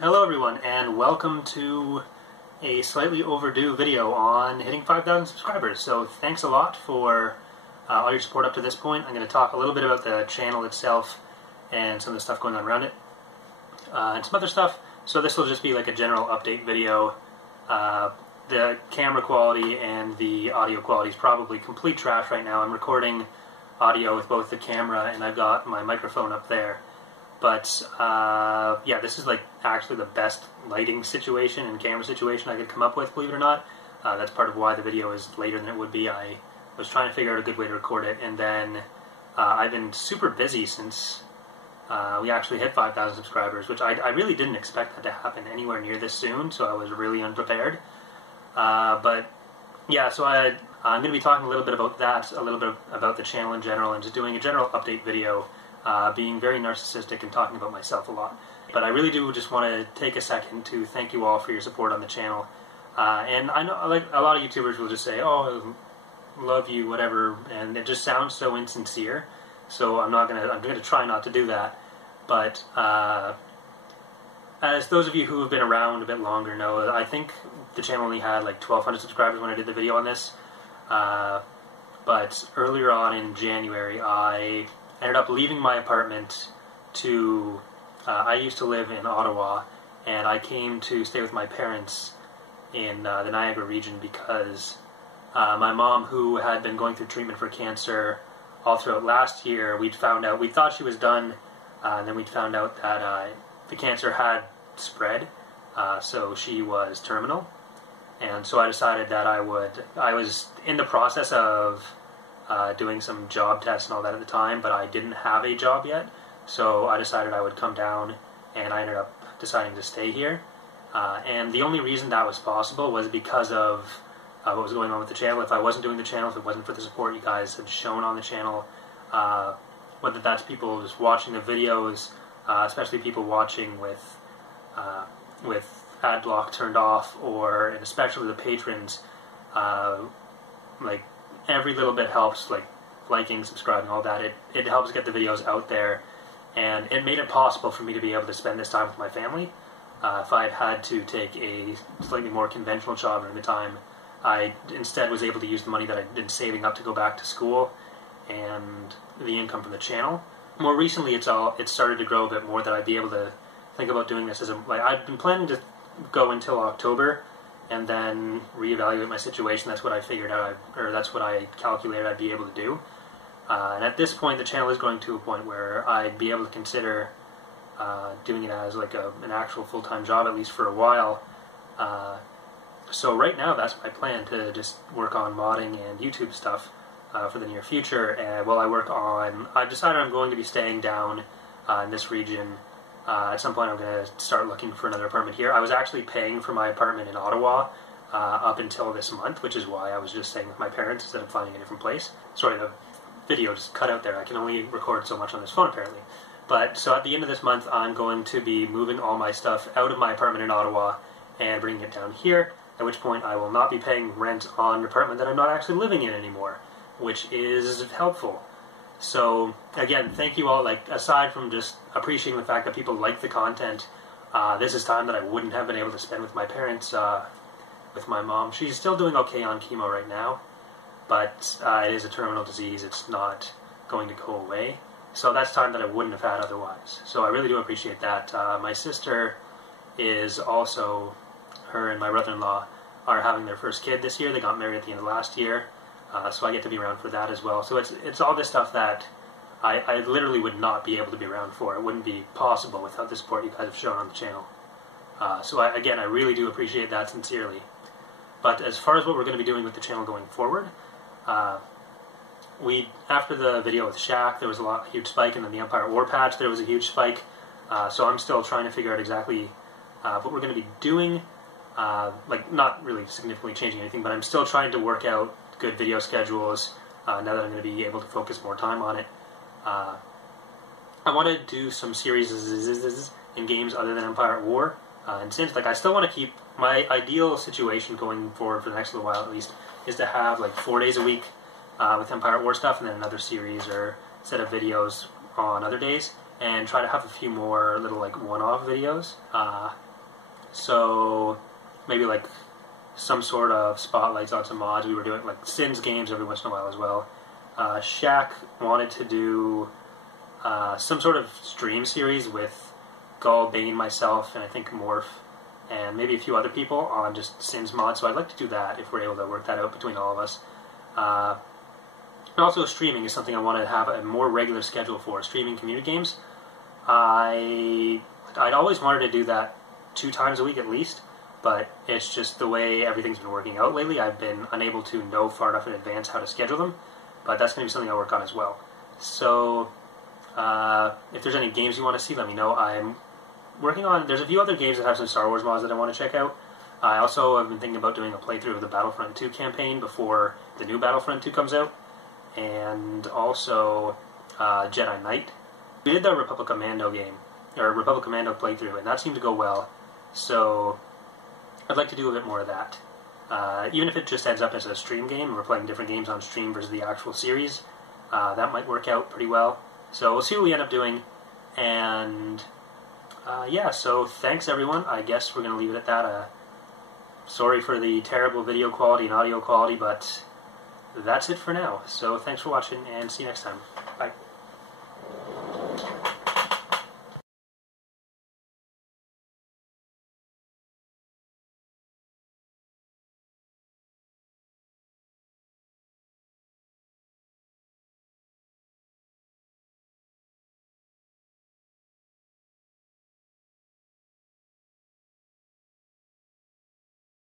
Hello everyone, and welcome to a slightly overdue video on hitting 5,000 subscribers. So thanks a lot for all your support up to this point. I'm going to talk a little bit about the channel itself and some of the stuff going on around it, and some other stuff. So this will just be like a general update video. The camera quality and the audio quality is probably complete trash right now. I'm recording audio with both the camera and I've got my microphone up there. But yeah, this is like actually the best lighting situation and camera situation I could come up with, believe it or not. That's part of why the video is later than it would be. I was trying to figure out a good way to record it, and then I've been super busy since we actually hit 5,000 subscribers, which I really didn't expect that to happen anywhere near this soon, so I was really unprepared. But yeah, so I'm going to be talking a little bit about that, a little bit about the channel in general, and just doing a general update video. Being very narcissistic and talking about myself a lot. But I really do just want to take a second to thank you all for your support on the channel. And I know, like, a lot of YouTubers will just say, "Oh, love you," whatever, and it just sounds so insincere. So I'm gonna try not to do that. But as those of you who have been around a bit longer know, I think the channel only had like 1,200 subscribers when I did the video on this. But earlier on in January, I ended up leaving my apartment to, I used to live in Ottawa, and I came to stay with my parents in the Niagara region because my mom, who had been going through treatment for cancer all throughout last year, we thought she was done, and then we found out that the cancer had spread, so she was terminal. And so I decided that I was in the process of doing some job tests and all that at the time, but I didn't have a job yet, so I decided I would come down, and I ended up deciding to stay here. And the only reason that was possible was because of what was going on with the channel. If I wasn't doing the channel, if it wasn't for the support you guys have shown on the channel, whether that's people just watching the videos, especially people watching with ad block turned off, and especially the patrons, like, every little bit helps, like liking, subscribing, all that. It helps get the videos out there, and it made it possible for me to be able to spend this time with my family. If I had to take a slightly more conventional job during the time, I instead was able to use the money that I'd been saving up to go back to school and the income from the channel. More recently, it started to grow a bit more that I'd be able to think about doing this I've been planning to go until October and then reevaluate my situation. That's what I figured out, or that's what I calculated I'd be able to do. And at this point, the channel is growing to a point where I'd be able to consider doing it as like an actual full-time job, at least for a while. So right now, that's my plan, to just work on modding and YouTube stuff for the near future. And while I've decided I'm going to be staying down in this region. At some point I'm going to start looking for another apartment here. I was actually paying for my apartment in Ottawa up until this month, which is why I was just staying with my parents instead of finding a different place. Sorry, the video just cut out there. I can only record so much on this phone, apparently. But so at the end of this month, I'm going to be moving all my stuff out of my apartment in Ottawa and bringing it down here, at which point I will not be paying rent on an apartment that I'm not actually living in anymore, which is helpful. So, again, thank you all. Like, aside from just appreciating the fact that people like the content, this is time that I wouldn't have been able to spend with my parents, with my mom. She's still doing okay on chemo right now, but it is a terminal disease. It's not going to go away. So that's time that I wouldn't have had otherwise. So I really do appreciate that. My sister is also, her and my brother-in-law are having their first kid this year. They got married at the end of last year. So I get to be around for that as well. So it's all this stuff that I literally would not be able to be around for. It wouldn't be possible without the support you guys have shown on the channel. So again, I really do appreciate that sincerely. But as far as what we're going to be doing with the channel going forward, after the video with Shaq, there was a huge spike, and then the Empire War patch, there was a huge spike. So I'm still trying to figure out exactly what we're going to be doing. Like, not really significantly changing anything, but I'm still trying to work out good video schedules now that I'm going to be able to focus more time on it. I want to do some series in games other than Empire at War, and since I still want to keep my ideal situation going forward for the next little while at least is to have like 4 days a week with Empire at War stuff, and then another series or set of videos on other days, and try to have a few more little like one-off videos. So maybe like some sort of spotlights on some mods. We were doing like Sins games every once in a while as well. Shaq wanted to do some sort of stream series with Gull, Bane, myself, and I think Morph, and maybe a few other people on just Sins mods. So I'd like to do that if we're able to work that out between all of us. And also streaming is something I want to have a more regular schedule for. Streaming community games. I'd always wanted to do that 2 times a week at least, but it's just the way everything's been working out lately. I've been unable to know far enough in advance how to schedule them, but that's going to be something I work on as well. So if there's any games you want to see, let me know. I'm working on, there's a few other games that have some Star Wars mods that I want to check out. I also have been thinking about doing a playthrough of the Battlefront 2 campaign before the new Battlefront 2 comes out, and also Jedi Knight. We did the Republic Commando game, or Republic Commando playthrough, and that seemed to go well, so I'd like to do a bit more of that. Even if it just ends up as a stream game, and we're playing different games on stream versus the actual series, that might work out pretty well. So we'll see what we end up doing, and yeah, so thanks everyone. I guess we're going to leave it at that. Sorry for the terrible video quality and audio quality, but that's it for now. So thanks for watching, and see you next time. Bye.